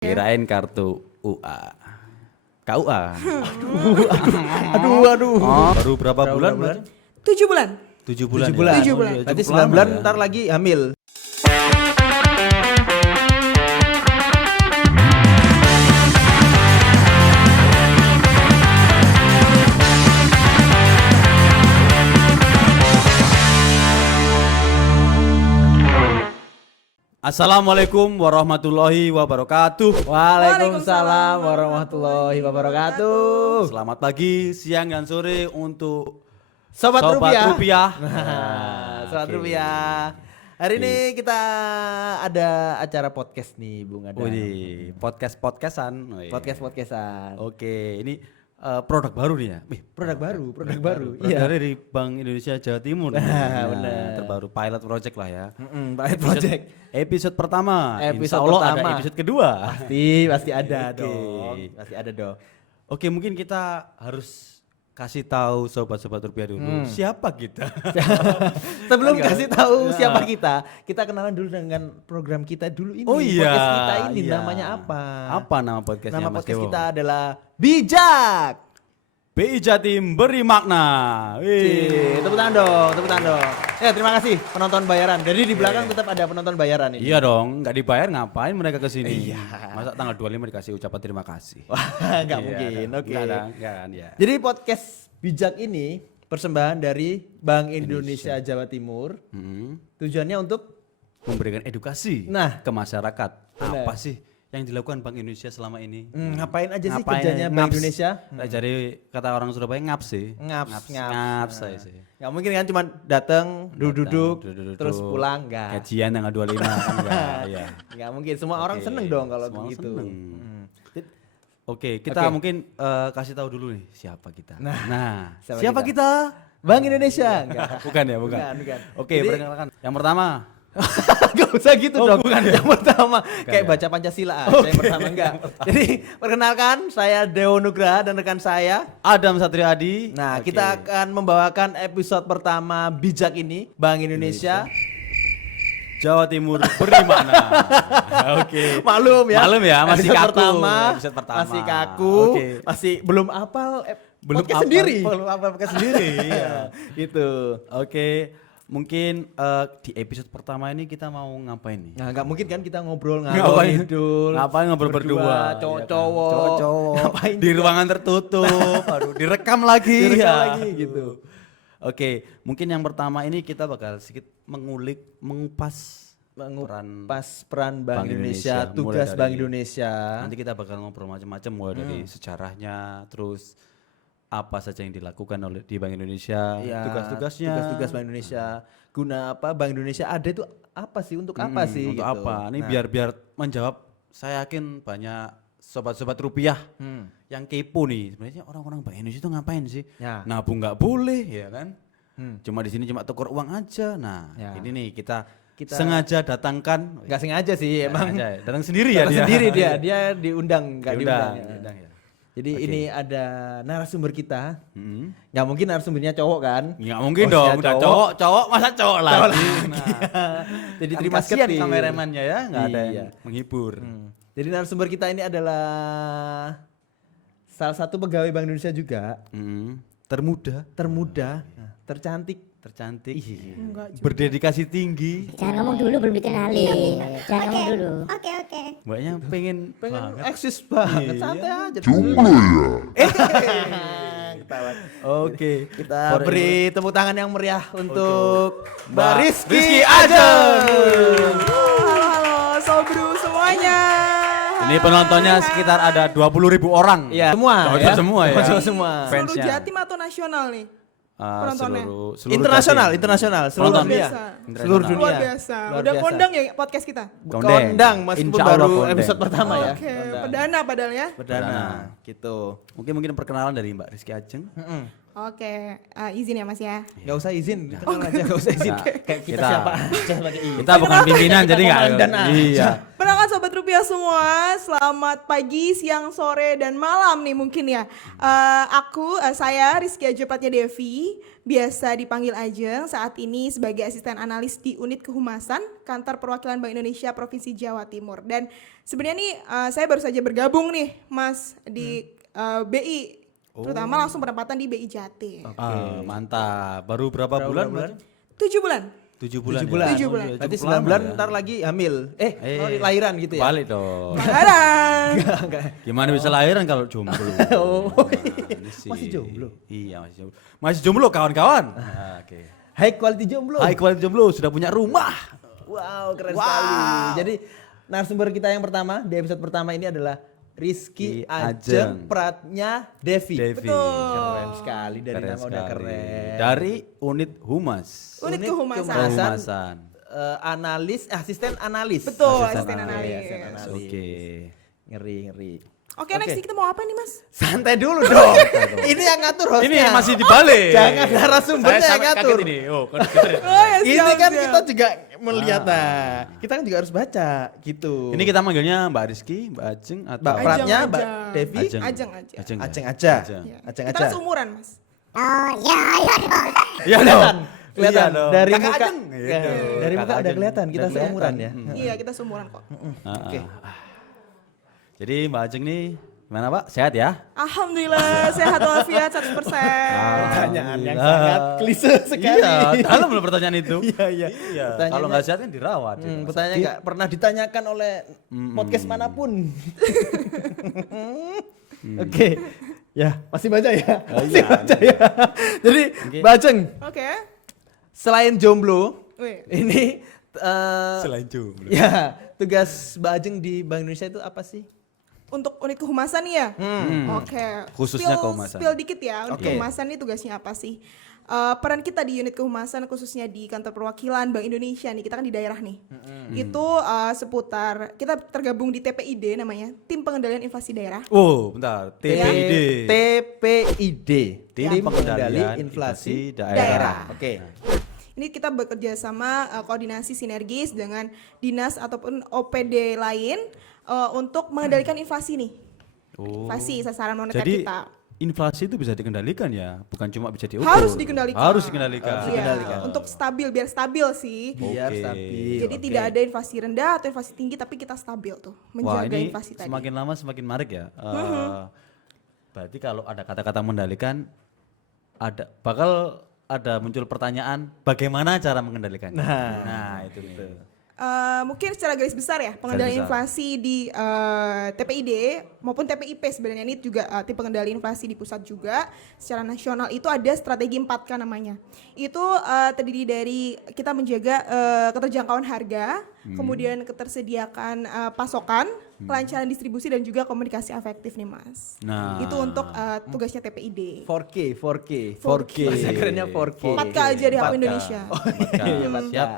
Kirain kartu UA. KUA. Aduh. Oh, baru berapa bulan? 7 bulan. 7 bulan. 7 bulan. 7 bulan. Berarti Cukup 9 lama bulan ya. ntar lagi hamil. Assalamualaikum warahmatullahi wabarakatuh. Waalaikumsalam warahmatullahi wabarakatuh. Selamat pagi, siang dan sore untuk Sobat Rupiah. Rupiah. Sobat Oke. Rupiah. Hari ini kita ada acara podcast nih, Bung Adam. Wih, podcast-podcastan. Wih. Podcast-podcastan. Oke, ini produk baru nih ya. Wih, Produk baru. produk Iya. dari Bank Indonesia Jawa Timur. Benar. Terbaru pilot project lah ya. Pilot project. Episode pertama. Episode Insya Allah pertama. ada episode kedua. Pasti ada Oke. dong. Pasti ada dong. Oke, mungkin kita harus kasih tahu sobat-sobat rupiah dulu siapa kita. Sebelum Enggak. kasih tahu Nah. siapa kita kenalan dulu dengan program kita dulu ini. Oh iya, Podcast kita ini iya. namanya apa? Apa nama podcastnya Nama Mas podcast Dewo? kita adalah Bijak. BI Jatim beri makna. Wih. Tepuk tangan dong. Ya, terima kasih penonton bayaran. Jadi di belakang tetap ada penonton bayaran ini. Iya dong, nggak dibayar ngapain mereka kesini? Iya. Masa tanggal 25 dikasih ucapan terima kasih? Wah, nggak Iya, mungkin. Oke. Nggak kan, ya. Jadi podcast Bijak ini persembahan dari Bank Indonesia Jawa Timur. Tujuannya untuk Memberikan edukasi Nah. ke masyarakat. Benar. Apa sih yang dilakukan Bank Indonesia selama ini? ngapain aja sih Ngapain kerjanya aja? Bank Ngaps. Indonesia? Nah, jadi kata orang Surabaya ngaps sih. Ngaps. Ngaps saya sih. Nggak mungkin kan cuma datang, duduk, Duduk-duduk, terus pulang, enggak. Gajian tanggal 25 kan enggak. Iya. Nggak mungkin, semua orang Oke, seneng dong kalau semua begitu. seneng. Tit- Oke, kita Oke. mungkin kasih tahu dulu nih siapa kita. Nah, siapa siapa kita? kita? Bank Indonesia, enggak. Bukan ya, bukan. Bukan. Oke, Jadi- perkenalkan. Yang pertama, Gak usah gitu Oh, dong. bukan ya? Yang pertama kayak ya? baca Pancasila aja. Yang pertama enggak. Jadi perkenalkan saya Dewo Nugraha dan rekan saya. Adam Satriadi. Nah, Oke. kita akan membawakan episode pertama Bijak ini Bank Indonesia. Jawa Timur beri makna. Oke. Maklum ya. Maklum ya, masih Episode kaku. Pertama, Episode pertama. masih kaku, Oke. masih belum hafal Belum podcast apa- sendiri. Belum apa podcast sendiri. Iya. Gitu. Oke, mungkin di episode pertama ini kita mau ngapain nih? Nah, nggak mungkin kan kita ngobrol Ngapain? ngalor ngidul. Ngapain ngobrol berdua? Cowok-cowok. Cowok-cowok. Ngapain Di ruangan tertutup. Aduh, direkam lagi. direkam Ya. lagi gitu. Oke, mungkin yang pertama ini kita bakal sedikit mengupas Mengupas peran Bank Bank Indonesia, Indonesia, mulai tugas dari- Bank Indonesia. Nanti kita bakal ngobrol macam-macam mulai dari sejarahnya, terus apa saja yang dilakukan oleh di Bank Indonesia, Ya, tugas-tugasnya, tugas-tugas Bank Indonesia. Guna apa Bank Indonesia ada itu apa sih? Untuk apa sih? untuk gitu. apa? Ini Nah, biar menjawab. Saya yakin banyak sobat-sobat rupiah yang kepo nih. Sebenarnya orang-orang Bank Indonesia itu ngapain sih? Ya. Nabung nggak boleh, ya kan? Cuma di sini cuma tukar uang aja. Nah, Ya. ini nih kita Kita- sengaja datangkan. nggak sengaja sih emang. Sengaja, datang sendiri ya Datang dia. sendiri dia diundang nggak diundang. Ya. diundang ya. Jadi Oke. ini ada narasumber kita. Mm-mm. Nggak mungkin narasumbernya cowok kan? Nggak mungkin Oh, dong, siap, udah cowok. cowok masa cowok lagi. Nah, Jadi kan terima kasihan kasih kameramannya ya, nggak ada Iya. yang menghibur. Jadi narasumber kita ini adalah salah satu pegawai Bank Indonesia juga, Termuda, termuda, tercantik. tercantik, Enggak juga. berdedikasi tinggi. Jangan ngomong dulu belum dikenalin. Jangan ngomong dulu. Oke. Mbaknya pengen Pengen banget. eksis banget, santai aja. Ketahuan. Oke, Kita For- beri tepuk tangan yang meriah untuk Mbak Mbak Rizky Rizky Ajeng. Halo Sobru semuanya. Ini penontonnya sekitar ada 20.000 orang. Iya, semua Cowok ya. semua ya. Cowok semua. Seluruh Fansnya. Jatim atau nasional nih? penontonnya. Seluruh Internasional, Jatim. internasional, seluruh Penonton. dunia. Biasa. Seluruh dunia. Luar biasa. Luar Udah biasa. kondang ya podcast kita? Kondang, meskipun Insya Allah baru kondang. episode pertama ya. Oke, perdana padahal ya. Perdana, gitu. Mungkin perkenalan dari Mbak Rizky Ajeng. Oke, izin ya Mas ya. Gak usah izin, kenal aja gak usah izin. Nah, Kayak kita kita- siapa aja pakai izin. Kita bukan pimpinan jadi nggak. komandan aja. Iya. Perkenalkan Sobat Rupiah semua, selamat pagi, siang, sore, dan malam nih mungkin ya. Saya Rizky Ajepatnya Devi, biasa dipanggil Ajeng, saat ini sebagai asisten analis di Unit Kehumasan, Kantor Perwakilan Bank Indonesia Provinsi Jawa Timur. Dan sebenarnya nih saya baru saja bergabung nih Mas di BI, terutama langsung penempatan di BI Jatim. Mantap. Baru berapa bulan? bulan? 7 bulan. 7 bulan. 7 bulan. Ya? 7 bulan. Oh, iya, Berarti cukup 9 bulan lama ya. ntar lagi hamil. Lahiran gitu ya. Balik dong. Lebaran. Gimana bisa lahiran kalau jomblo? Oh, Ini sih. masih jomblo? Iya, masih jomblo. Masih jomblo kawan-kawan. Oke. High quality jomblo. High quality jomblo sudah punya rumah. Wow, keren sekali. Jadi narasumber kita yang pertama di episode pertama ini adalah Rizky Ajeng Pratnya Devi. Keren sekali dari Keren nama udah sekali. keren. Dari unit humas. Unit Kehumasan. Kehumasan. Asisten analis. Betul, Asisten asisten analis. analis. Asisten analis. Oke. Ngeri. Oke, next kita mau apa nih Mas? Santai dulu dong. Ini yang ngatur hostnya. Ini masih dibalik. Jangan narasumbernya yang ngatur. Ini. Oh, kan Oh ya, Ini siap, kan siap. kita juga melihat kita kan juga harus baca gitu. Ini kita manggilnya Mbak Rizky, Mbak Ajeng atau Mbak Pratnya, Ajeng. Mbak Devi, Ajeng. Ajeng aja. Ajeng. ya? Aceng aja. Iya. Aceng Kita aja. kan seumuran Mas. Oh iya dong. Iya Kelihatan. dong. Kelihatan Iya dong. dari Kakak muka. Ajeng. Gitu. Dari Kakak muka udah Ajeng. kelihatan kita Udah seumuran ya. kelihatan. Iya, kita seumuran kok. Oke. Jadi Mbak Ajeng nih gimana Pak? Sehat ya? Alhamdulillah sehat walafiat 100%. Pertanyaan yang Alhamdulillah. sangat klise sekali. Iya, dalam loh pertanyaan itu. Iya. Pertanyaannya- Kalau nggak sehat kan dirawat. Pertanyaan nggak pernah ditanyakan oleh podcast manapun. Oke. Ya, masih baca ya. Masih baca ya. Jadi, Mbak Ajeng, Oke. selain jomblo, Wih. ini Selain jomblo. ya, tugas Mbak Ajeng di Bank Indonesia itu apa sih? Untuk unit kehumasan nih ya? Oke. Khususnya kehumasan. Spill dikit ya, unit Oke. kehumasan ini tugasnya apa sih? Peran kita di unit kehumasan khususnya di kantor perwakilan Bank Indonesia nih, kita kan di daerah nih. Itu seputar, kita tergabung di TPID namanya, Tim Pengendalian Inflasi Daerah. Oh, bentar. TPID. TPID. Tim Pengendalian Inflasi Daerah. Oke. Ini kita bekerja sama koordinasi sinergis dengan dinas ataupun OPD lain untuk mengendalikan inflasi nih. Oh. Inflasi sasaran moneter Jadi kita. inflasi itu bisa dikendalikan ya, bukan cuma bisa diukur. Harus dikendalikan. Harus dikendalikan. Iya, untuk stabil, biar stabil sih. Biar Oke. stabil. Jadi tidak ada inflasi rendah atau inflasi tinggi, tapi kita stabil tuh, Wah, menjaga ini inflasi tadi. semakin lama semakin menarik ya. Berarti kalau ada kata-kata mengendalikan, bakal ada muncul pertanyaan bagaimana cara mengendalikan. Nah itu nih. Mungkin secara garis besar ya, pengendalian besar. inflasi di TPID maupun TPIP sebenarnya ini juga tim pengendali inflasi di pusat juga. Secara nasional itu ada strategi 4K namanya. Itu terdiri dari kita menjaga keterjangkauan harga, kemudian ketersediaan pasokan, kelancaran distribusi dan juga komunikasi efektif nih Mas. Nah. Itu untuk tugasnya TPID. 4K. 4K. Bahasa kerennya 4K. 4K aja di HP 4K. Indonesia. Iya, 4K. Siap.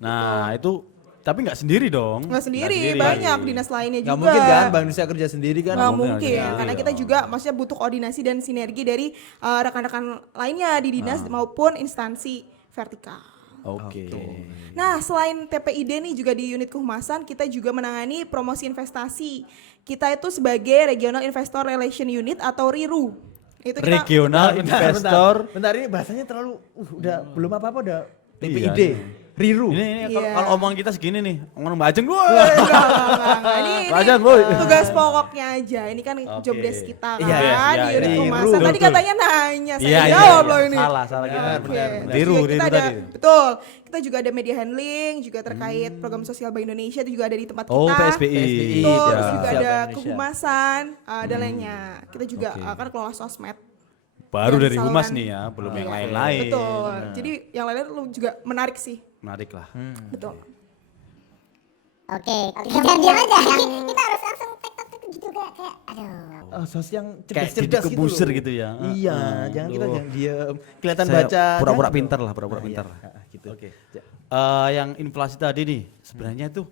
Nah itu tapi nggak sendiri dong. Nggak sendiri, banyak dinas lainnya Nggak juga. mungkin kan Bank Indonesia kerja sendiri kan? Nggak mungkin mungkin, sendiri karena kita dong. juga maksudnya butuh koordinasi dan sinergi dari rekan-rekan lainnya di dinas maupun instansi vertikal. Oke. Nah, selain TPID nih juga di unit kehumasan kita juga menangani promosi investasi. Kita itu sebagai Regional Investor Relation Unit atau RIRU. Itu kita Regional Investor. Bentar, ini bahasanya terlalu udah belum apa-apa udah Iya, TPID. nih. Riru. Ini Iya. kalau omongan kita segini nih, omongan Mbak Ajeng Enggak. Ini Belajar, boy. tugas pokoknya aja. Ini kan job Oke. desk kita kan Iya, di unit iya. kehumasan. Riru. Tadi katanya nanya, saya Iya, jawab loh ini. Salah kita. Oke. Benar. Terus Riru, juga kita Riru ada, tadi. betul. Kita juga ada media handling, juga terkait program sosial Bank Indonesia itu juga ada di tempat kita. Oh, PSBI. Betul, Ya. terus juga Sosial ada Bank Indonesia. kehumasan, dan lainnya. Kita juga Oke. kan kelola sosmed. Baru yang dari humas disalurkan. nih ya, belum yang Iya. lain-lain. Betul. Jadi yang lainnya lu juga menarik sih. Menarik lah. Betul. Oke, jangan diam aja. Kita harus langsung tek-tek gitu kayak aduh. Sos yang Kayak cerdas-cerdas jadi kebuser loh. gitu ya. Iya, jangan kita Loh. jangan diam. Kelihatan Saya baca. pura-pura jangan pintar dong. lah, pura-pura Nah, pintar iya. lah. Gitu. Oke. Yang inflasi tadi nih, sebenarnya itu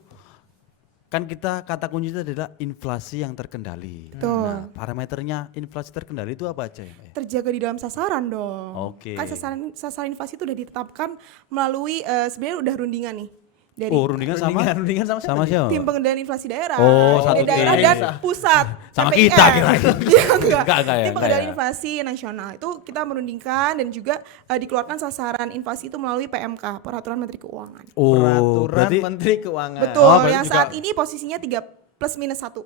kan kita kata kunci itu adalah inflasi yang terkendali. Betul. Nah, parameternya inflasi terkendali itu apa aja ya, Mbak? Terjaga di dalam sasaran dong. Oke. Kan sasaran inflasi itu udah ditetapkan melalui sebenarnya udah rundingan nih dari Rundingan sama Rundingan sama siapa sama nih? siapa? tim pengendalian inflasi daerah. Oh, satu dari daerah tim. dan pusat. Sama TPIN. kita kirain. Iya, enggak. Enggak ya, Tim enggak pengendalian ya. inflasi nasional itu kita merundingkan dan juga dikeluarkan sasaran inflasi itu melalui PMK, Peraturan Menteri Keuangan. Peraturan berarti Menteri Keuangan. Betul, berarti yang juga- saat ini posisinya 3 plus minus 1%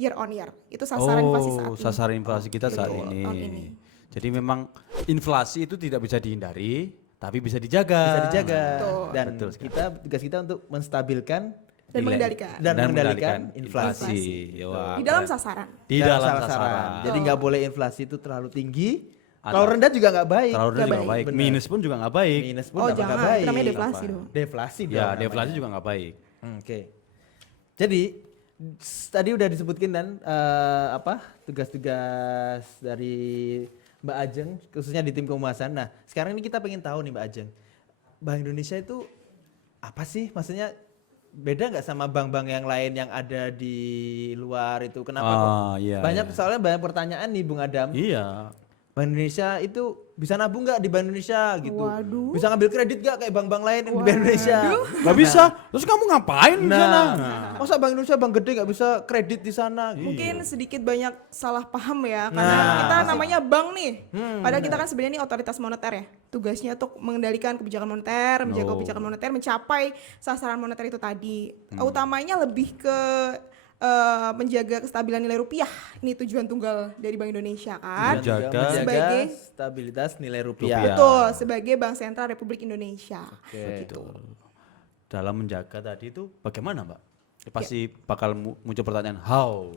year on year. Itu sasaran inflasi saat ini. sasaran inflasi kita saat Betul, ini. tahun ini. Jadi memang inflasi itu tidak bisa dihindari, tapi bisa dijaga. Bisa dijaga. Betul. Dan Betul sekali. tugas kita untuk menstabilkan Dan Nilai- mengendalikan. dan mengendalikan inflasi. Ya, wah, Di dalam keren. sasaran. Di dalam sasaran. Jadi nggak boleh inflasi itu terlalu tinggi. Atau- Kalau rendah juga nggak baik. Terlalu rendah Nggak juga nggak baik. Benar. Minus pun juga nggak baik. Minus pun Oh nggak jangan, baik. itu namanya deflasi dong. Deflasi dong. Ya, namanya. deflasi juga nggak baik. Oke. Jadi tadi udah disebutkan dan tugas-tugas dari Mbak Ajeng khususnya di tim kehumasan. Nah, sekarang ini kita pengen tahu nih Mbak Ajeng. Bank Indonesia itu apa sih? Maksudnya beda nggak sama bank-bank yang lain yang ada di luar itu? Kenapa kok? Iya, Banyak iya. soalnya banyak pertanyaan nih Bung Adam. Iya. Bank Indonesia itu bisa nabung nggak di Bank Indonesia gitu? Waduh. Bisa ngambil kredit nggak kayak bank-bank lain di Bank Indonesia? Nggak bisa. Terus kamu ngapain di sana? Nah, masa Bank Indonesia bank gede nggak bisa kredit di sana? Gitu? Mungkin sedikit banyak salah paham ya karena Nah, kita namanya bank nih. Padahal kita kan sebenarnya ini otoritas moneter ya. Tugasnya untuk mengendalikan kebijakan moneter, menjaga kebijakan moneter, mencapai sasaran moneter itu tadi. Utamanya lebih ke menjaga kestabilan nilai rupiah. Ini tujuan tunggal dari Bank Indonesia kan. Menjaga sebagai stabilitas nilai rupiah. Rupiah. Betul, sebagai Bank Sentral Republik Indonesia. Oke. Betul. Dalam menjaga tadi itu bagaimana, Mbak? Pasti bakal muncul pertanyaan how.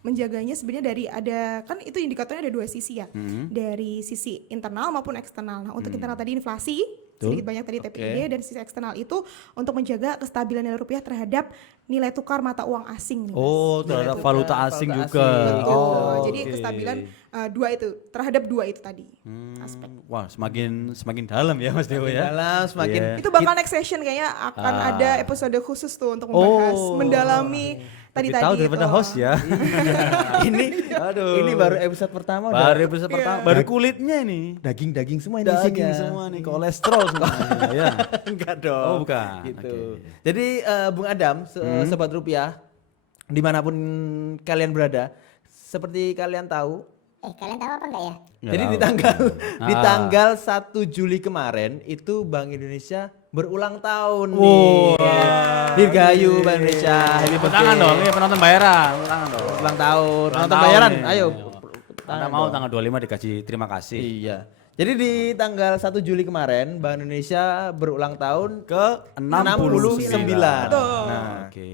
Menjaganya sebenarnya dari ada kan itu indikatornya ada 2 sisi ya. Dari sisi internal maupun eksternal. Nah, untuk internal tadi inflasi, sedikit banyak tadi TPID dan sisi eksternal itu untuk menjaga kestabilan nilai rupiah terhadap nilai tukar mata uang asing nih. Mas. Oh, terhadap valuta asing valuta juga. asing. Betul. Oh, Jadi oke. kestabilan dua itu terhadap 2 itu tadi. Aspek. Wah, semakin dalam ya Mas Dewo ya. Dalam semakin Iya. Itu bakal next session kayaknya akan ada episode khusus tuh untuk membahas mendalami Lebih tadi tahu daripada itu. host ya. ini baru episode pertama udah Baru episode pertama, baru kulitnya nih. daging-daging semua ini Daging isinya. semua nih, kolesterol semua. ya. Enggak dong. Oh, bukan. Gitu. Oke. Jadi Bung Adam, sobat rupiah, dimanapun kalian berada, seperti kalian tahu, Kalian tahu apa enggak ya? Nggak jadi tahu. di tanggal 1 Juli kemarin itu Bank Indonesia berulang tahun nih. Dirgahayu Bank Indonesia. Happy Tepuk tangan birthday. dong, ini penonton bayaran. Tepuk tangan dong. Ulang tahun. Ulang Penonton tahun bayaran, nih. ayo. Anda mau tanggal 25 dikasih terima kasih. Iya. Jadi di tanggal 1 Juli kemarin Bank Indonesia berulang tahun Ke 69. 69. Nah, oke.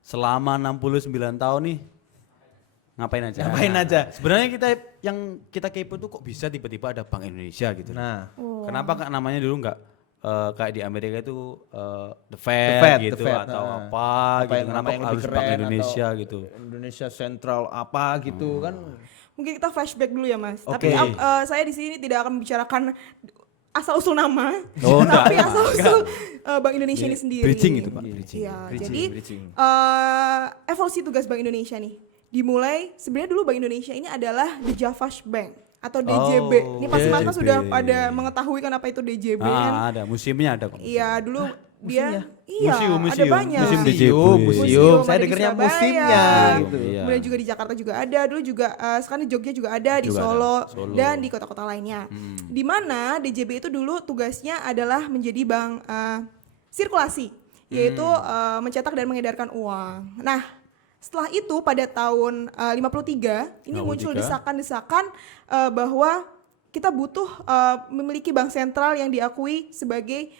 Selama 69 tahun nih ngapain aja? Ngapain aja? Sebenarnya yang kita kepo tuh kok bisa tiba-tiba ada Bank Indonesia gitu. Nah, Kenapa Kak namanya dulu nggak kayak di Amerika itu the Fed, Fed gitu the Fed, atau nah. apa Apa gitu. yang Kenapa nama yang harus lebih Bank keren Indonesia atau gitu? Indonesia Sentral apa gitu kan. Mungkin kita flashback dulu ya Mas. Oke. Tapi saya di sini tidak akan membicarakan asal usul nama, Oh, enggak. tapi asal usul Bank Indonesia ini sendiri. Bridging itu, Pak, bridging. Iya, Bridging, jadi bridging. evolusi tugas Bank Indonesia nih dimulai sebenarnya dulu Bank Indonesia ini adalah The Javash Bank atau DJB. Oh, Ini pasti mas DJB. sudah pada mengetahui kan apa itu DJB kan? Ada museumnya ada kok. Iya dulu Museumnya? iya Museum, ada museum. banyak. Museum DJB. Museum. Museum Saya ada di dengernya Surabaya. musimnya gitu. Iya. Kemudian juga di Jakarta juga ada, dulu juga sekarang di Jogja juga ada, di Juga Solo, ada, Solo. dan di kota-kota lainnya. Di mana DJB itu dulu tugasnya adalah menjadi bank sirkulasi, yaitu mencetak dan mengedarkan uang. Nah, setelah itu pada tahun 53 ini muncul 53. desakan-desakan bahwa kita butuh memiliki bank sentral yang diakui sebagai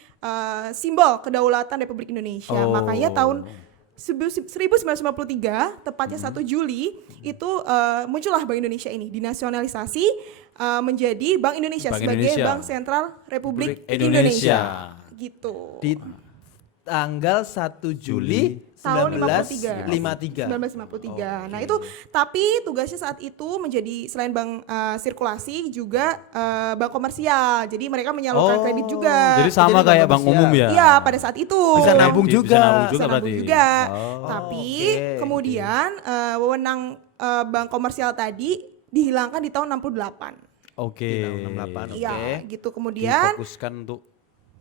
simbol kedaulatan Republik Indonesia. Oh. Makanya tahun 1953 tepatnya 1 Juli itu muncullah Bank Indonesia ini dinasionalisasi menjadi Bank Indonesia Bank sebagai Indonesia. Bank Sentral Republik Indonesia. Indonesia. Gitu. Di tanggal 1 Juli tahun 1953. 1953. Nah, itu tapi tugasnya saat itu menjadi selain bank sirkulasi juga bank komersial. Jadi mereka menyalurkan kredit juga. Jadi sama Jadi kayak bank bank umum ya. Iya, pada saat itu. Bisa nabung Bisa juga. nabung juga Bisa nabung berarti. juga. Oh. Tapi Oke. kemudian wewenang bank komersial tadi dihilangkan di tahun 68. Oke. Di tahun 68. Iya, Oke. gitu. Kemudian Difokuskan untuk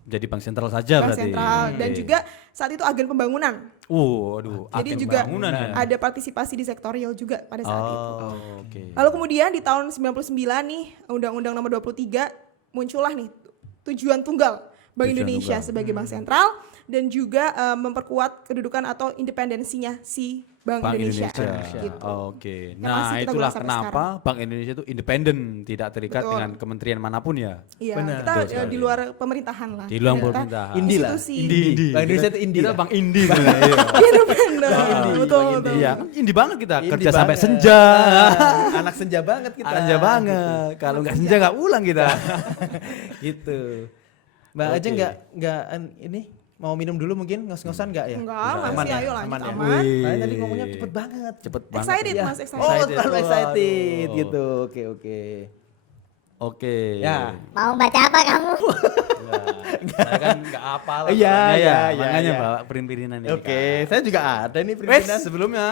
jadi bank sentral saja bank berarti. sentral dan Oke. juga saat itu agen pembangunan. Aduh, Jadi agen juga bangunan ya. ada partisipasi di sektorial juga pada saat itu. Oke. Lalu kemudian di tahun 99 nih Undang-Undang Nomor 23 muncullah nih tujuan tunggal Bank Tujuan Indonesia tunggal. sebagai bank sentral dan juga memperkuat kedudukan atau independensinya si Bank Indonesia. Gitu. Oke. Yang masih Nah, kita itulah gunakan sampai kenapa Bank Indonesia itu independen, tidak terikat Betul. dengan kementerian manapun ya. Iya, Benar. kita Betul sekali. di luar pemerintahan lah. Di luar Kita pemerintahan. Indi lah. institusi. Indi. Bank Indonesia itu Indi Kita lah. Bank Indi sebenarnya. Iya. Independen. Betul, betul. Iya, kan Indi banget kita Indi kerja sampai banget. senja. Anak senja banget kita. Senja banget. Kalau nggak senja nggak pulang kita. Gitu. Mbak Oke. aja nggak ini mau minum dulu mungkin ngos-ngosan nggak ya? Enggak, Aman masih ya? ayo lanjut Aman ya? aman. Saya tadi ngomongnya cepet banget. Cepet banget. Excited Ya. Mas, excited. Oh, Excited. terlalu excited Waduh. gitu. Oke, oke. Oke. Ya. Mau baca apa kamu? Saya kan nggak hafal. Iya, aturannya iya, ya. iya, Makanya iya. bawa pirin-pirinan ini. Oke, kan. saya juga ada nih Wes, pimpinan. sebelumnya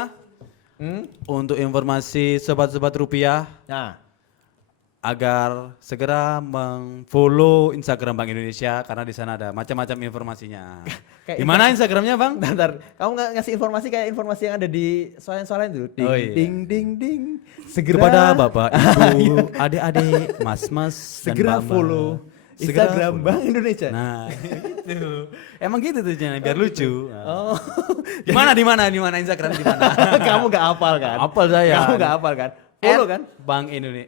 untuk informasi sobat-sobat rupiah Nah, agar segera meng-follow Instagram Bank Indonesia karena di sana ada macam-macam informasinya. Kayak Di mana Instagramnya, Bang? bentar, kamu nggak ngasih informasi kayak informasi yang ada di soalan-soalan itu? Ding, Oh, iya. ding, ding, ding. Segera Kepada Bapak, Ibu, adik-adik, mas-mas, dan segera mama. follow Segera Instagram follow. Bank Indonesia. Nah, gitu. Emang gitu tujuannya biar lucu. Nah. Oh, Di mana Instagram di mana? kamu nggak hafal kan? Hafal saya. Kamu nggak hafal kan? Follow kan? Bank Indonesia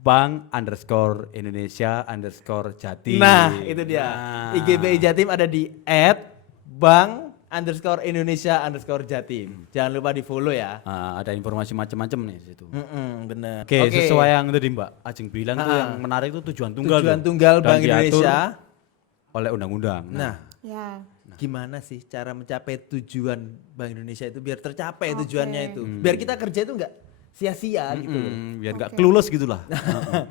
@bank_Indonesia_Jati. Nah, itu dia. Nah. IGBI Jatim ada di @bank_Indonesia_Jatim. Jangan lupa di follow ya. Ada informasi macam-macam nih di situ. Bener. Oke, sesuai yang tadi Mbak Ajeng bilang tuh yang menarik itu tujuan tunggal. Tujuan tuh. tunggal Dan Bank diatur Indonesia. oleh undang-undang. Nah, Ya. gimana sih cara mencapai tujuan Bank Indonesia itu biar tercapai Oke. tujuannya itu? Biar kita kerja itu enggak sia-sia gitu loh. Biar nggak clueless gitu lah.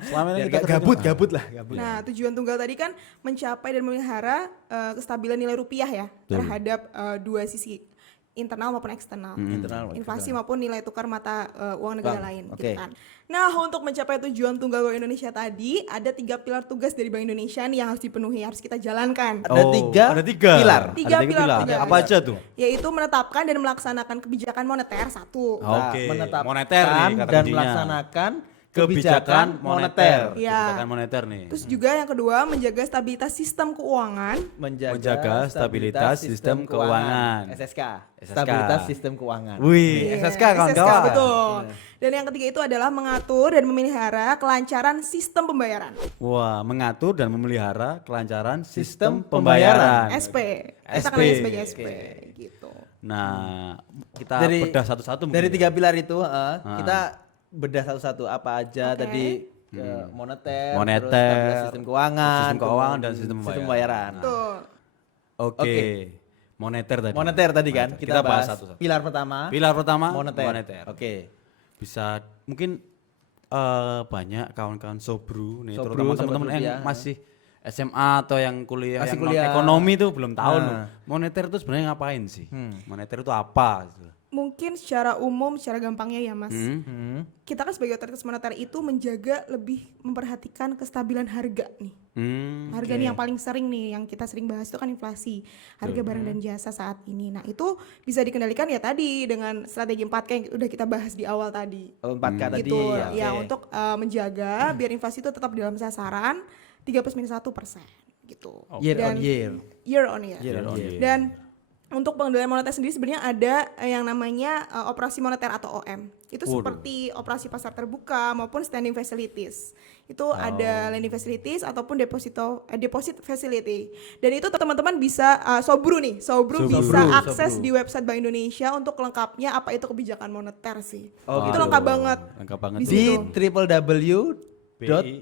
Selama ini Biar kita nggak kerja- gabut lah, gabut. Nah, tujuan tunggal tadi kan mencapai dan memelihara kestabilan nilai rupiah ya terhadap dua sisi internal maupun eksternal, Internal maupun inflasi maupun nilai tukar mata uang negara Bank, lain, oke. gitu kan. Nah, untuk mencapai tujuan tunggal Bank Indonesia tadi ada 3 pilar tugas dari Bank Indonesia nih yang harus dipenuhi, harus kita jalankan. Ada tiga pilar. Tiga Ada pilar tugas. Apa aja tuh? Yaitu menetapkan dan melaksanakan kebijakan moneter satu. Oke, menetapkan moneter nih kata dan kuncinya. melaksanakan kebijakan moneter. Ya. Kebijakan moneter nih. Terus juga yang kedua menjaga stabilitas sistem keuangan. Menjaga stabilitas sistem keuangan. SSK. SSK. Stabilitas sistem keuangan. Wih, Iya, SSK kawan-kawan. betul. Dan yang ketiga itu adalah mengatur dan memelihara kelancaran sistem pembayaran. Wah, mengatur dan memelihara kelancaran Sistem sistem pembayaran. SP. Kita SP. kenalnya sebagai SP gitu. Nah, kita Dari- bedah satu-satu mungkin Dari ya. 3 pilar itu kita bedah satu-satu apa aja Oke. tadi ke moneter, Moneter, terus stabilitas sistem keuangan, sistem keuangan dan sistem pembayaran. Tuh. Oke. Oke. Moneter tadi. Moneter tadi kan Moneter. kita bahas satu-satu. pilar pertama. Pilar pertama moneter. Oke. Bisa mungkin banyak kawan-kawan sobru nih, Sobru, terutama sobat teman-teman yang rupiah. masih SMA atau yang kuliah Masih yang kuliah. ekonomi tuh belum tahu Nah. loh. Moneter itu sebenarnya ngapain sih? Moneter itu apa? Gitu. Mungkin secara umum, secara gampangnya ya Mas. Hmm. Kita kan sebagai otoritas moneter itu menjaga lebih memperhatikan kestabilan harga nih. Hmm. Harga nih yang paling sering nih, yang kita sering bahas itu kan inflasi, harga barang dan jasa saat ini. Nah itu bisa dikendalikan ya tadi dengan strategi 4K yang udah kita bahas di awal tadi. 4K tadi. Gitu oke. ya, untuk menjaga biar inflasi itu tetap di dalam sasaran 3+-1% gitu. Year on Dan- year. Year on year. Year on year. Dan untuk pengendalian moneter sendiri sebenarnya ada yang namanya operasi moneter atau OM. Itu Waduh. seperti operasi pasar terbuka maupun standing facilities. Itu Oh. ada lending facilities ataupun deposit facility. Dan itu teman-teman bisa sobru Sobru. bisa Sobru, akses sobru. di website Bank Indonesia untuk lengkapnya apa itu kebijakan moneter sih. Oh, Itu gitu. lengkap banget. Lengkap banget. Di tuh. Di situ. www. BI.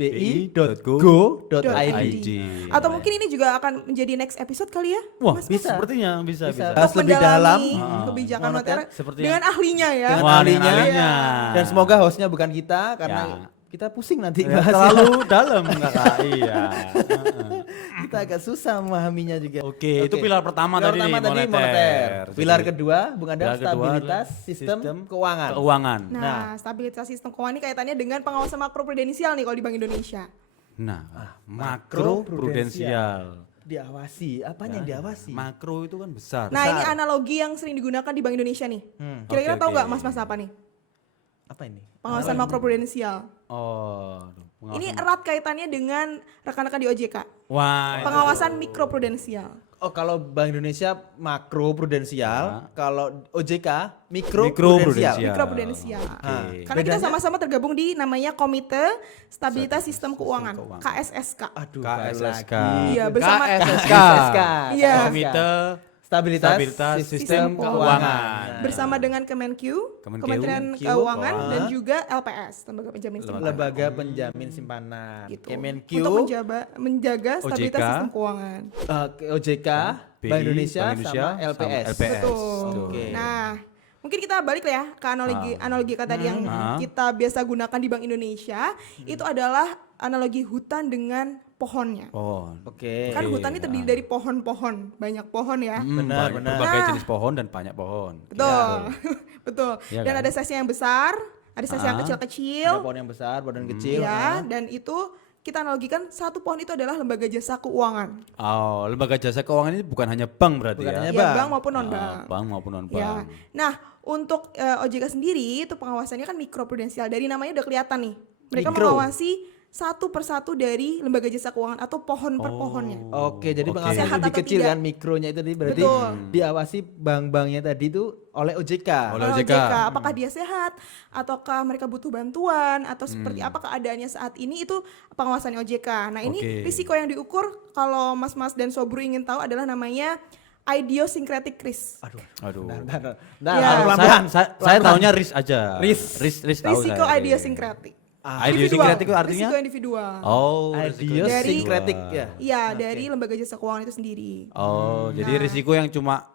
bi.go.id. Atau mungkin ini juga akan menjadi next episode kali ya. Wah, Mas? bisa. Sepertinya bisa. Bahas Untuk lebih dalam mendalami kebijakan moneter moneter sepertinya. dengan ahlinya ya. Dengan Wah, ahlinya. dengan ahlinya. Dan semoga hostnya bukan kita karena Ya. kita pusing nanti Ya, bahasnya. terlalu dalam kakak. Iya. Kita agak susah memahaminya juga. Oke, itu pilar pertama tadi nih, tadi moneter. Pilar Jadi, kedua, Bung Adam, pilar kedua stabilitas adalah sistem keuangan. Keuangan. Nah, stabilitas sistem keuangan ini kaitannya dengan pengawasan makroprudensial nih kalau di Bank Indonesia. Nah, makro prudensial. Diawasi, apanya yang diawasi? Makro itu kan besar. Nah, ini analogi yang sering digunakan di Bank Indonesia nih. Kira-kira Oke, tahu oke. nggak mas-mas apa nih? Apa ini? Pengawasan makroprudensial. Oh, aduh, Ini pengawasan. erat kaitannya dengan rekan-rekan di OJK. Wah, itu. Pengawasan mikroprudensial. Oh, kalau Bank Indonesia makro prudensial, kalau OJK mikro Mikroprudensial. prudensial. Mikroprudensial. Oke. Karena kita Bedanya? sama-sama tergabung di namanya Komite Stabilitas Sistem Keuangan, Keuangan. KSSK. Aduh, KSSK. Iya, bersama KSSK. Iya. Komite Stabilitas, Stabilitas Sistem Sistem Keuangan. Keuangan. bersama dengan Kemenq, Kemenq, Kementerian Kemenq, Keuangan Keuangan. dan juga LPS, Lembaga Penjamin Simpanan. Lembaga Penjamin Simpanan. Gitu. Kemenq, Untuk menjaga stabilitas OJK. sistem keuangan. OJK, BI, Bank Indonesia, Bank Indonesia, sama LPS. sama LPS. Betul. Oke. Nah, mungkin kita balik lah ya ke analogi tadi yang kita biasa gunakan di Bank Indonesia. Itu adalah analogi hutan dengan pohonnya. pohon. Oke. Kan hutan ini terdiri dari pohon-pohon, banyak pohon ya. Benar, Banyak benar. Berbagai Nah. jenis pohon dan banyak pohon. Betul. Betul. Iya Dan kan? ada size yang besar, ada size yang kecil-kecil. Ada pohon yang besar, pohon yang kecil. Ya, dan itu kita analogikan satu pohon itu adalah lembaga jasa keuangan. Oh, lembaga jasa keuangan ini bukan hanya bank berarti Bukan ya? hanya Ya, bank. bank maupun non bank. Bank maupun non bank. Ya. Nah, untuk OJK sendiri itu pengawasannya kan mikroprudensial. Dari namanya udah kelihatan nih. Mereka Mikro. mengawasi satu persatu dari lembaga jasa keuangan atau pohon per pohonnya. Oke, jadi Oke. pengawasan Sehat lebih atau kecil tidak? kan mikronya itu tadi berarti Betul. diawasi bank-banknya tadi itu oleh OJK. Oleh Oleh OJK. apakah dia sehat ataukah mereka butuh bantuan atau seperti apa keadaannya saat ini, itu pengawasannya OJK. Nah, ini Oke. risiko yang diukur kalau Mas-mas dan Sobru ingin tahu adalah namanya idiosyncratic risk. Aduh. Bentar, Ya. pelan-pelan. Saya tahunya risk aja. Risk. Risk tahu Risiko saya. idiosyncratic. Idiosyncratic itu artinya? Risiko individual. Oh, risiko Idiosyncratic ya. Iya, dari lembaga jasa keuangan itu sendiri. Oh, jadi risiko yang cuma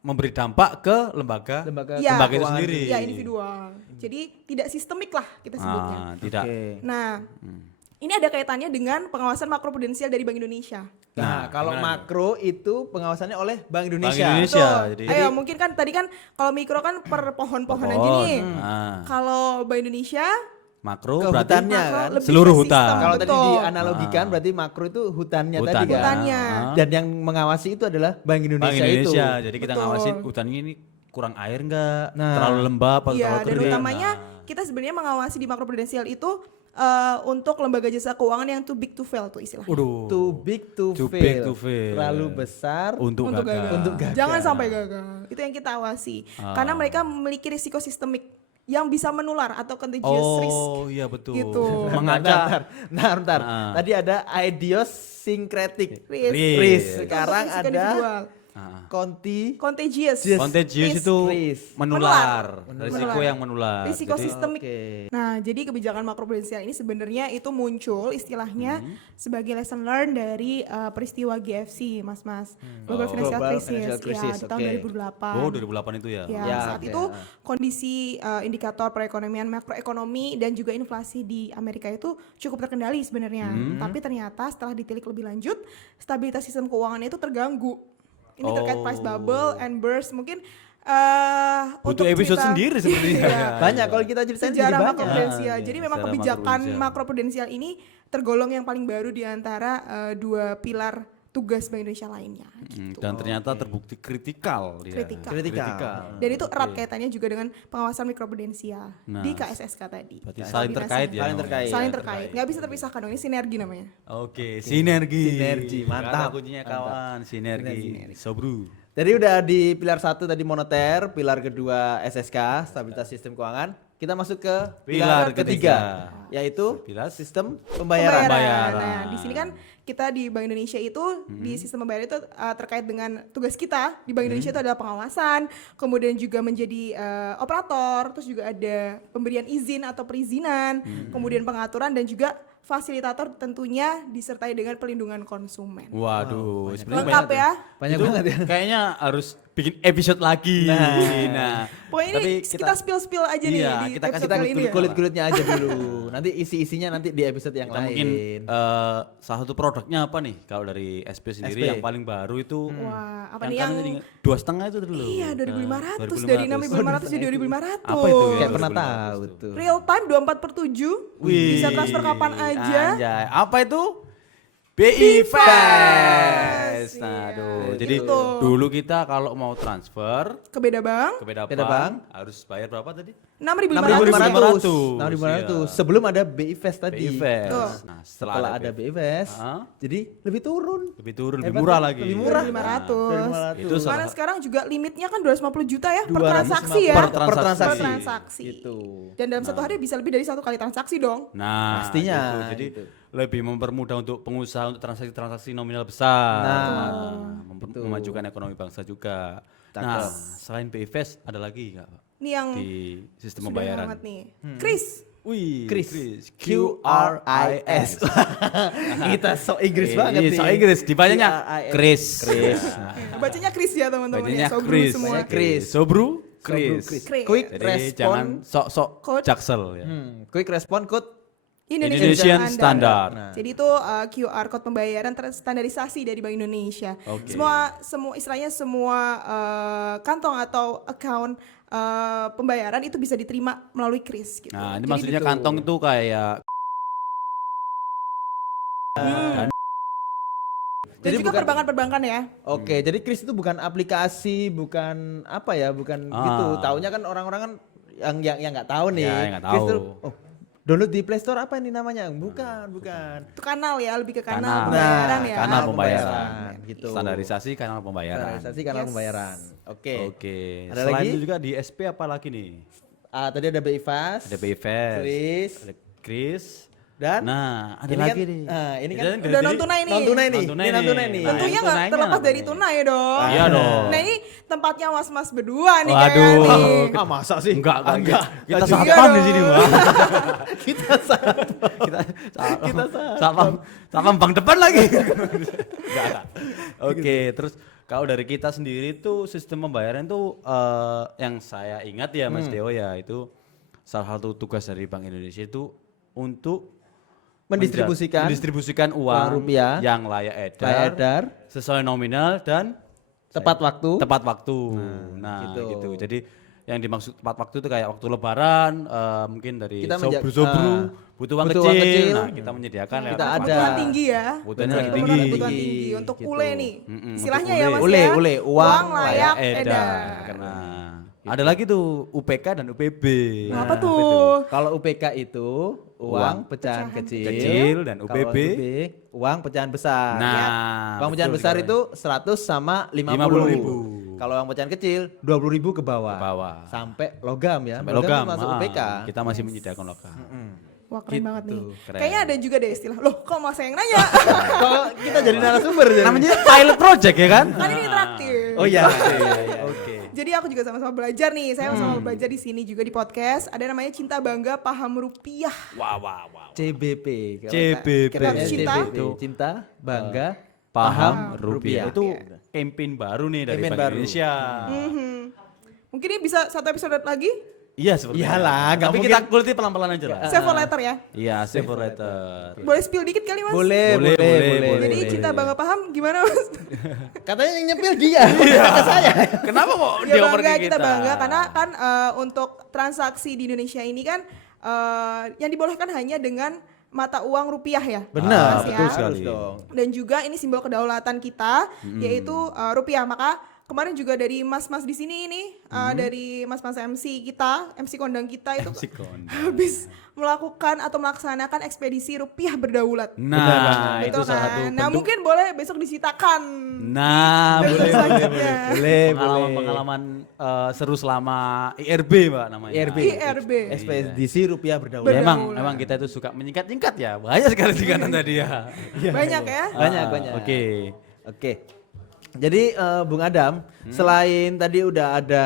memberi dampak ke lembaga Iya. lembaga itu keuangan. sendiri. Iya, individual. Jadi tidak sistemik lah kita sebutnya. Tidak. Oke. Nah, ini ada kaitannya dengan pengawasan makroprudensial dari Bank Indonesia. Nah, kalau gimana? makro itu pengawasannya oleh Bank Indonesia. Indonesia. Betul. jadi- Ayo, mungkin kan tadi kan kalau mikro kan per pohon-pohon aja Pohon. nih. Kalau Kalau Bank Indonesia makro Ke berarti hutannya makro kan? lebih Seluruh ke hutan. sistem, Kalau tadi betul. dianalogikan berarti makro itu hutannya Hutan tadi kan. Hutannya. Dan yang mengawasi itu adalah Bank Indonesia, Bank Indonesia. itu. Jadi kita Betul. ngawasin hutan ini kurang air enggak? Nah. Terlalu lembab atau Iya, terlalu dan kering? utamanya Nah. kita sebenarnya mengawasi di makroprudensial itu untuk lembaga jasa keuangan yang too big to fail tuh istilahnya. Waduh. Too big to Too fail. big to fail. Terlalu besar. Untuk gagal. Untuk gagal. Jangan sampai gagal. Itu yang kita awasi. Karena mereka memiliki risiko sistemik yang bisa menular atau contagious risk. Oh, iya betul. Gitu. Mengancam. Bentar. Ah. Tadi ada idiosyncratic Risk. risk. Itu Sekarang untuk risiko ada individual. contagious Contagious. Contagious itu risk. menular. Risiko Menular. yang menular. Risiko Jadi- sistemik. Oke. Nah, jadi kebijakan makroprudensial ini sebenarnya itu muncul istilahnya sebagai lesson learn dari peristiwa GFC, Mas-mas. Global Financial Global Crisis, Financial Crisis, ya, di tahun oke. 2008. Oh, 2008 itu ya. Ya, Ya, saat oke, itu kondisi indikator perekonomian makroekonomi dan juga inflasi di Amerika itu cukup terkendali sebenarnya. Tapi ternyata setelah ditilik lebih lanjut, stabilitas sistem keuangannya itu terganggu. Ini terkait price bubble and burst. Mungkin Butuh episode sendiri sebenarnya. Iya. Banyak kalau kita ceritain jadi Sejarah banyak. makroprudensial. Iya, Jadi memang sejarah kebijakan makroprudensial. makroprudensial ini tergolong yang paling baru di antara dua pilar tugas Bank Indonesia lainnya. Dan ternyata terbukti kritikal dia. Kritikal. Dan itu erat kaitannya juga dengan pengawasan mikroprudensial Nah, di KSSK tadi. Berarti saling terkait ya. Saling terkait. Saling terkait. Nggak bisa terpisahkan dong. Ini sinergi namanya. Oke, sinergi. Sinergi, mantap. Kata kuncinya kawan, sinergi. Sobru. Jadi udah di pilar 1 tadi moneter, pilar kedua SSK, stabilitas sistem keuangan. kita masuk ke Pilar ketiga. yaitu Pilar sistem pembayaran. Pembayaran. Nah, di sini kan kita di Bank Indonesia itu di sistem pembayaran itu terkait dengan tugas kita di Bank Indonesia itu adalah pengawasan, kemudian juga menjadi operator, terus juga ada pemberian izin atau perizinan, kemudian pengaturan dan juga fasilitator tentunya disertai dengan pelindungan konsumen. Waduh, sebenarnya Lengkap ya. Banyak Itu banget ya. Kayaknya harus bikin episode lagi. Nah, Pokoknya ini kita spill aja nih iya, di kita episode kasih kali ini ya. Kulit-kulitnya aja dulu. Nanti isi-isinya nanti di episode yang kita lain. mungkin salah satu produknya apa nih kalau dari SP sendiri SP. yang paling baru itu Wah, apa yang nih yang 2,5 itu dulu. iya 2.500 dari 6.500 jadi 2.500. Apa itu ya? Kayak pernah 2.500 tahu tuh. tuh. Real time 24/7. Bisa transfer kapan aja. Anjay. Apa itu? BI Fast. Nah, Iya, aduh. Jadi gitu. dulu kita kalau mau transfer Ke beda bank ke beda Beda bank bank. harus bayar berapa tadi? 6.500. 6.500. Sebelum ada BI Fast tadi. BI Fast. Tuh. Nah, Setelah ada BI Fast, Hah? jadi lebih turun. lebih turun, lebih Hebat murah kan? lagi. Lebih murah. 2.500. Itu Karena salah sekarang juga limitnya kan 250 juta ya per 250 transaksi ya. per Per transaksi. Per transaksi. Gitu. Dan dalam satu hari bisa lebih dari satu kali transaksi dong. Nah, Pastinya, gitu. Jadi gitu. lebih mempermudah untuk pengusaha untuk transaksi-transaksi nominal besar. Nah, Memajukan ekonomi bangsa juga. Cakep. Nah, selain BI Fast ada lagi nggak Pak? Ini yang Di sistem sudah pembayaran? hangat nih. Chris. Wih, Chris. QRIS. Kita so Inggris banget nih. So Inggris, dibacanya Chris. Chris. Bacanya Chris ya teman-teman Bacanya ya. Sobru Chris. semua. Bacanya Chris. Sobru, Chris. Chris. Chris. Quick Jadi respon. jangan sok-sok Code. jaksel ya. Quick respon code. Indonesian Standard. Nah. Jadi itu QR code pembayaran terstandarisasi dari Bank Indonesia. Oke. Semua istilahnya semua kantong atau account pembayaran itu bisa diterima melalui Kris gitu. Nah, ini Jadi maksudnya gitu. kantong itu kayak dan Jadi juga bukan- perbankan-perbankan ya. Oke, jadi Kris itu bukan aplikasi, bukan apa ya, bukan gitu. Taunya kan orang-orang kan yang nggak tahu nih. Ya, yang nggak Kris tahu. tuh, oh, download di Play Store apa ini namanya? Bukan. Itu kanal ya, lebih ke kanal Kanal. pembayaran ya. kanal pembayaran. pembayaran, gitu. Standarisasi kanal pembayaran. Standarisasi kanal Yes. pembayaran. Oke. Oke. Ada Selain lagi? itu juga di SP apa lagi nih? Tadi ada BI Fast. Ada BI Fast. Kris. Ada Kris. Dan nah, ada ini lagi kan- nih. ini kan Udah non tunai nih. non tunai nih. Non-tunai Ini non tunai nih. nih. Nah, Tentunya yang nggak tunainya terlepas apa dari nih? tunai dong. Iya dong. Nah ini tempatnya mas-mas berdua nih Waduh. kayaknya nih. Ah, masa sih? Enggak. Kita Enggak sapam juga di sini, dong. Mbak. Kita salah. Kita sapam bang depan lagi. Enggak. Oke, terus kalau dari kita sendiri tuh sistem pembayaran tuh yang saya ingat ya Mas Deo ya, itu salah satu tugas dari Bank Indonesia itu untuk mendistribusikan uang rupiah yang layak Layak edar, sesuai nominal dan tepat waktu. tepat waktu. Nah, gitu. gitu. Jadi yang dimaksud tepat waktu itu kayak waktu lebaran, mungkin dari Kita sobru-sobru butuh uang butuh uang kecil. kecil. Nah, kita menyediakan lewat Kita tepat ada. Kebutuhan waktu. tinggi ya. Kebutuhannya lagi Kebutuhan tinggi. tinggi. Untuk Gitu. ule nih. Mm-mm, Istilahnya untuk ya ule. mas Ule, ya. ule, uang layak Layak edar. Karena ada lagi tuh UPK dan UPB. Nah, apa tuh? Kalau UPK itu uang pecahan kecil, kecil dan Kalau UPB uang pecahan besar. Nah, Uang pecahan betul besar sekali. itu 100 sama 50 50.000. Kalau uang pecahan kecil 20.000 ke bawah. Ke bawah. Sampai logam ya. Sampai logam. kan masuk ah, UPK. Kita masih menyediakan logam. Wah keren Gitu. banget nih. Keren. Kayaknya ada juga deh istilah. Loh kok mas yang nanya? Kalau kita jadi narasumber jadi. Namanya pilot project ya kan? Kan ini interaktif. Oh iya. Oke. Jadi aku juga sama-sama belajar nih. Saya sama-sama belajar di sini juga di podcast. Ada namanya Cinta Bangga Paham Rupiah. Wah, wah, wah. CBP. CBP. Kita cinta. Cinta, bangga, Paham rupiah. Itu Iya. campaign baru nih dari Campaign Bank baru. Indonesia. Mungkin ini bisa satu episode lagi. Iya seperti Iyalah, nggak tapi mungkin. kita kuliti pelan-pelan aja lah. Save for later ya. Iya, save for later. Boleh spill dikit kali mas? Boleh, Boleh, boleh, boleh, boleh. Jadi boleh. Cinta Bangga Paham gimana mas? Katanya yang nyepil dia, kata saya. Kenapa kok Ya dioper bangga, ke kita bangga karena kan untuk transaksi di Indonesia ini kan yang dibolehkan hanya dengan mata uang rupiah ya. Benar, Mas, ya. betul sekali. Harus dong. Dan juga ini simbol kedaulatan kita yaitu rupiah. Maka kemarin juga dari mas-mas di sini ini dari mas-mas MC kita, MC kondang kita itu habis melakukan atau melaksanakan ekspedisi rupiah berdaulat. Nah, Gitu itu salah satu kan. Nah, bentuk. mungkin boleh besok disitakan. Nah, Besok boleh selanjutnya. pengalaman seru selama IRB Mbak namanya. IRB. Ekspedisi rupiah berdaulat. Emang kita itu suka menyingkat-nyingkat ya. Banyak sekali singkatan tadi ya. Banyak ya. Banyak. Oke. Jadi Bung Adam, selain tadi udah ada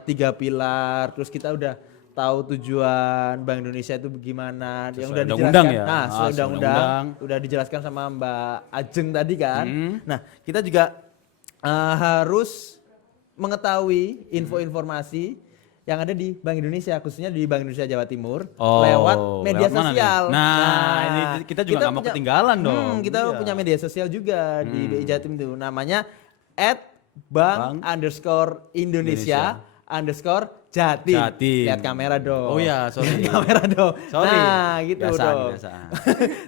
3 pilar, terus kita udah tahu tujuan Bank Indonesia itu bagaimana, yang udah undang-undang dijelaskan. ya? Nah, Sesuai sesuai undang-undang undang-undang. udah dijelaskan sama Mbak Ajeng tadi kan. Nah, kita juga harus mengetahui info-informasi yang ada di Bank Indonesia, khususnya di Bank Indonesia Jawa Timur lewat media lewat mana nih? sosial. Nah, ini kita juga nggak mau ketinggalan dong. Kita Iya. punya media sosial juga di BI Jatim itu, namanya @bank_Indonesia_Jatim. Jatim. Lihat kamera dong. Oh iya, sorry. Lihat kamera dong. Sorry. Nah, gitu Biasaan, dong. biasaan.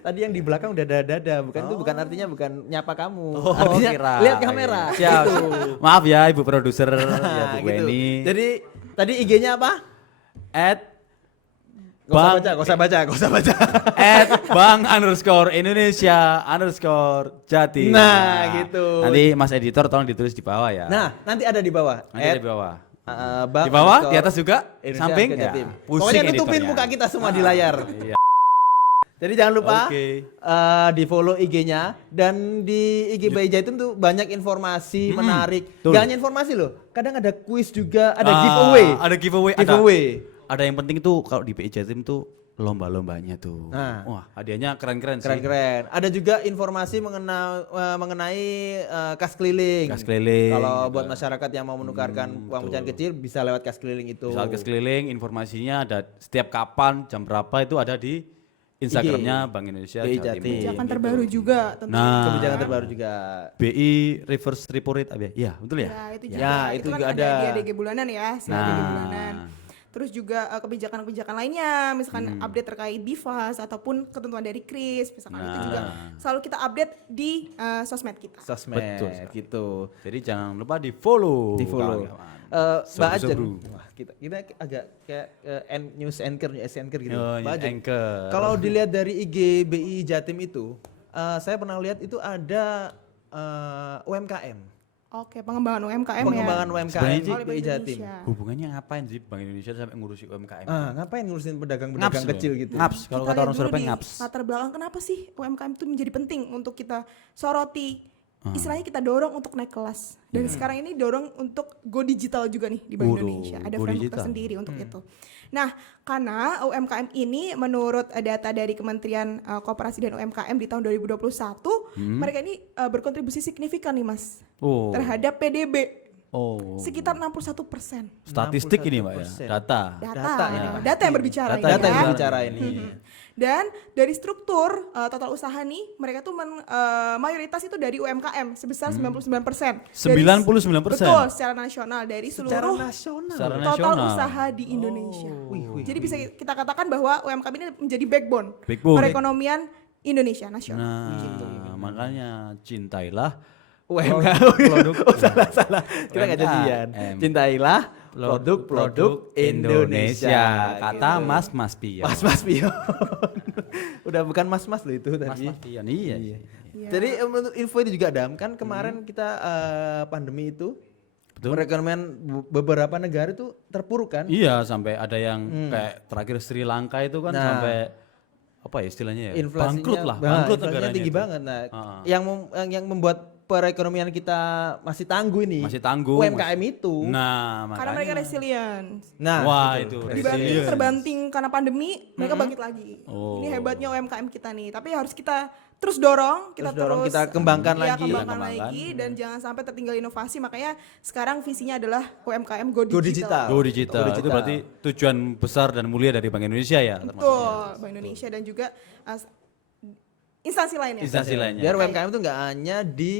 Tadi yang di belakang udah dada, itu bukan artinya bukan nyapa kamu. Oh, artinya kira. lihat kamera. Siap. Gitu. Maaf ya Ibu produser, ya Bu Gitu. Weni. Jadi tadi IG-nya apa? Bang Gak usah baca. @bank_Indonesia_Jatim. Nah, gitu. Nanti Mas editor tolong ditulis di bawah ya. Nah, nanti ada di bawah. nanti di bawah. Bank Di bawah, underscore di atas juga, Indonesia samping ya. Jatim. Pusing Pokoknya tutupin editornya. muka kita semua di layar. Iya. Jadi jangan lupa Oke. di follow IG-nya, dan di IG Bayi Jatim tuh banyak informasi menarik. betul. Gak hanya informasi loh, kadang ada kuis juga, ada Ah, giveaway. Ada giveaway. Ada yang penting tuh kalau di BI Jatim tuh lomba-lombanya tuh. Nah. Wah, hadiahnya keren-keren sih. Keren-keren. Ada juga informasi mengenai kas keliling. Kas keliling. Kalau buat masyarakat yang mau menukarkan uang pecahan kecil bisa lewat kas keliling itu. Misal kes keliling, informasinya ada setiap kapan, jam berapa itu ada di Instagramnya Bank Indonesia BI Jawa Jatim. Timur. Kebijakan terbaru juga tentunya. Nah. Kebijakan terbaru juga. BI reverse repo rate apa ya? Iya, betul ya? Ya, itu Ya, juga. itu kan juga ada ada. di ADG bulanan ya, si ADG Nah. bulanan. Terus juga kebijakan-kebijakan lainnya, misalkan update terkait BIFAS ataupun ketentuan dari KRIS, misalkan itu juga selalu kita update di sosmed kita. Sosmed Betul sekali. gitu. Jadi jangan lupa di follow. Di follow. Mbak Ajeng, wah kita agak kayak news anchor gitu. Oh, Mbak Ajeng, anchor. kalau dilihat dari IG BI Jatim itu, saya pernah lihat itu ada UMKM. Oke, pengembangan UMKM Pengembangan ya. UMKM Sebenarnya di Oleh Bank BI Jatim. Indonesia. Hubungannya ngapain sih Bank Indonesia sampai ngurusi UMKM? Ngapain ngurusin pedagang-pedagang Ngaps loh. kecil gitu? Ngaps, kalau Kita kata lihat orang dulu Surabaya di ngaps. Latar belakang kenapa sih UMKM itu menjadi penting untuk kita soroti. Istilahnya kita dorong untuk naik kelas. Dan sekarang ini dorong untuk go digital juga nih di Bank Waduh, Indonesia. Ada go framework digital. tersendiri untuk itu. Nah, karena UMKM ini menurut data dari Kementerian Koperasi dan UMKM di tahun 2021, mereka ini berkontribusi signifikan nih Mas Oh. terhadap PDB. Oh. Sekitar 61%. Statistik ini Mbak ya, 61%. data. Data ini, Pak. Data yang berbicara Data ini Data yang kan. berbicara ini. Dan dari struktur total usaha nih, mereka tuh mayoritas itu dari UMKM sebesar 99%. 99%? Betul, secara nasional dari Secara seluruh nasional. Secara total nasional. usaha di Indonesia. Wih. Jadi bisa kita katakan bahwa UMKM ini menjadi backbone, Backbone. perekonomian Indonesia nasional. Nah, makanya cintailah UMKM. Salah. Kita nggak janjian. UMKM. Cintailah produk-produk Indonesia. Kata Gitu. Mas Pion. Mas Pion. Udah bukan mas-mas loh itu tadi. Mas Pion, iya. Iya. Jadi untuk info ini juga Dam, kan kemarin kita pandemi itu Betul. perekonomian beberapa negara itu terpuruk kan? Iya, sampai ada yang kayak terakhir Sri Lanka itu kan Nah. sampai apa ya istilahnya ya? Inflasinya Bangkrut lah, nah, bangkrut inflasinya negaranya tinggi itu. banget. Nah, Ah. yang membuat perekonomian kita masih tangguh ini. Masih tangguh. UMKM itu. Nah, Karena makanya. mereka resilient. Nah, Wah, gitu. itu Dibanting resilient. terbanting karena pandemi, mereka bangkit lagi. Oh. Ini hebatnya UMKM kita nih. Tapi harus kita terus dorong, kita kita kembangkan iya, lagi. kembangkan Kembangkan. lagi dan jangan sampai tertinggal inovasi. Makanya sekarang visinya adalah UMKM go Go digital. digital. Go digital. Go Itu digital. berarti tujuan besar dan mulia dari Bank Indonesia ya. termasuknya. Betul, Bank Indonesia dan juga instansi lainnya. Instansi lainnya. Biar UMKM itu nggak hanya di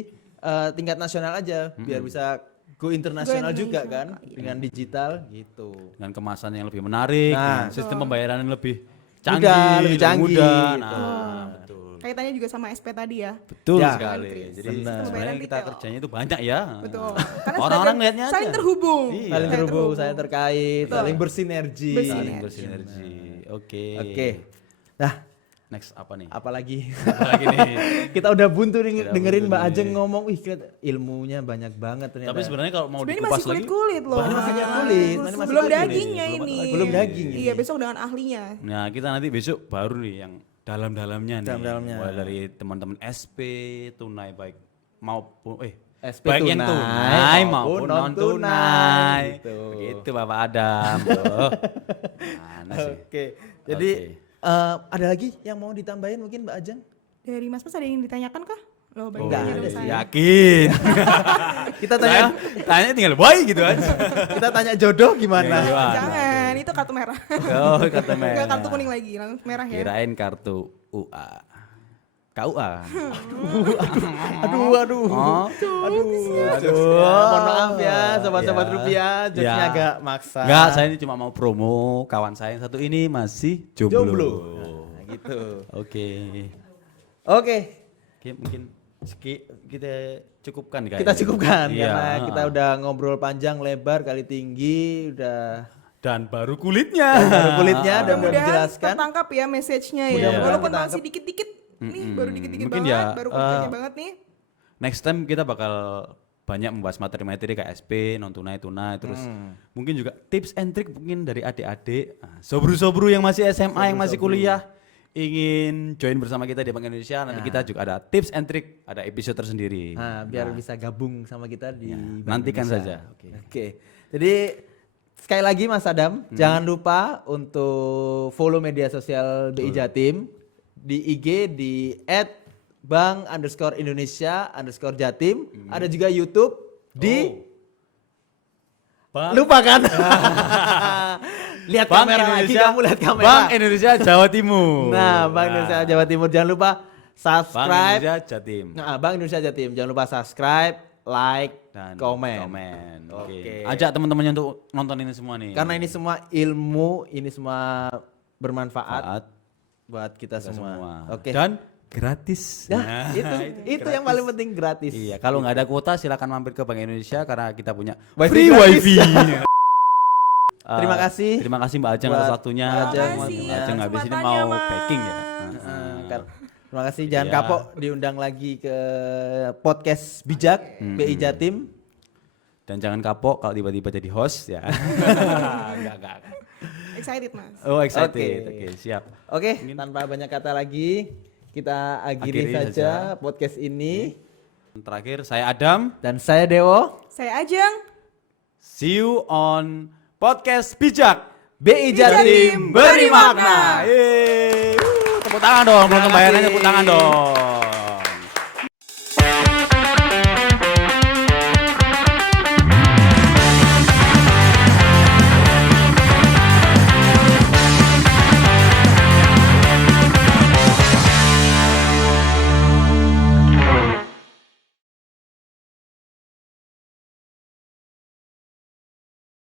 tingkat nasional aja, biar bisa go internasional Go juga internasional, kan dengan digital gitu. Dengan kemasan yang lebih menarik, Nah. dengan sistem pembayaran yang lebih canggih, lebih canggih, mudah. gitu. Nah, betul. Kaitannya juga sama SP tadi ya. Betul Ya. sekali. Chris. Jadi Benar. sebenarnya kita Retail. kerjanya itu banyak ya. Betul. Karena Orang-orang sudah lihatnya saling aja. terhubung. Iya. Saling terhubung, saling terkait, Betul. saling bersinergi. Saling bersinergi. Oke. Oke. Nah, Next apa nih? apalagi Apalagi nih? kita udah buntu Kita dengerin buntu Mbak nih. Ajeng ngomong, wih ilmunya banyak banget ternyata. Tapi sebenarnya kalau mau Sebenarnya dikupas masih lagi, kulit-kulit loh. Masih kulit, masih Belum kulit. dagingnya Belum ini. ada Belum daging ini. Iya, besok dengan ahlinya. nah kita nanti besok baru nih yang dalam-dalamnya nih. Dalam-dalamnya. Mulai dari teman-teman SP, tunai baik maupun SP baik yang tunai tunai maupun maupun non non-tunai. tunai. Gitu. Begitu Bapak Adam. Tuh. Mana sih? Oke. Jadi Oke. ada lagi yang mau ditambahin mungkin Mbak Ajeng? Dari Mas ada yang ditanyakan kah? Loh, Enggak banyak ada dari sih. saya. Yakin. Kita Saya tanya tinggal boy gitu aja. kita tanya jodoh gimana? Ya, gimana? Jangan, itu kartu merah. Oh, kartu merah. Enggak kartu kuning lagi, langsung merah ya. Kirain kartu UA. KUA. Aduh. Oh. Mohon maaf ya sobat-sobat Ya. rupiah, jokesnya Ya. agak maksa. Enggak, saya ini cuma mau promo kawan saya yang satu ini masih jomblo. Jomblo. Nah, gitu. Oke. Oke, Oke, mungkin kita cukupkan kayaknya. kita cukupkan Iya. karena kita udah ngobrol panjang lebar kali tinggi, udah dan baru kulitnya. baru kulitnya udah Mudah-mudahan menjelaskan. tertangkap ya message-nya ya. Mudah-mudahan Walaupun ketangkap. masih dikit-dikit nih, baru dikit-dikit Mungkin banget, ya, baru kontennya banget nih. Next time kita bakal banyak membahas materi-materi kayak SP, non tunai, tunai, terus mungkin juga tips and trick mungkin dari adik-adik, sobru-sobru yang masih SMA, yang masih kuliah, ingin join bersama kita di Bank Indonesia. Nanti kita juga ada tips and trick, ada episode tersendiri. Nah, biar bisa gabung sama kita di Bank nantikan Indonesia. saja. Oke. Oke. Jadi sekali lagi Mas Adam, jangan lupa untuk follow media sosial BI Jatim di IG di @bank_Indonesia_Jatim. Ada juga YouTube di Bank, lupa kan? Lihat Bank kamera lagi, Indonesia, kamu lihat kamera. Bank Indonesia Jawa Timur. Nah, Bank Indonesia Jawa Timur, jangan lupa Bank subscribe. Indonesia Jatim. Nah, Bank Indonesia Jatim, jangan lupa subscribe, like, Dan komen. Oke. Oke. Ajak teman-temannya untuk nonton ini semua nih. Karena ini semua ilmu, ini semua bermanfaat Saat buat kita semua. Oke. Dan gratis. Nah, itu yang paling penting, gratis. Iya, kalau nggak ada kuota silakan mampir ke Bank Indonesia karena kita punya Wifi free gratis. wifi. Terima kasih. Terima kasih Mbak Ajeng atas buat waktunya. Mbak Ajeng, Terima kasih Mbak Ajeng habis ini kesempatannya, mau Mas. packing ya. Terima kasih, jangan Iya. kapok diundang lagi ke podcast bijak BI Jatim. Dan jangan kapok kalau tiba-tiba jadi host ya. Enggak. Excited Mas. Oh, excited. Oke. Oke, siap. Oke, tanpa banyak kata lagi, kita akhiri saja podcast ini. Terakhir saya Adam. Dan saya Dewo, Saya Ajeng. See you on podcast bijak. BI Jatim Jatim beri beri makna. makna. Yeay. Tepuk tangan dong, belum bayarannya tepuk tangan dong.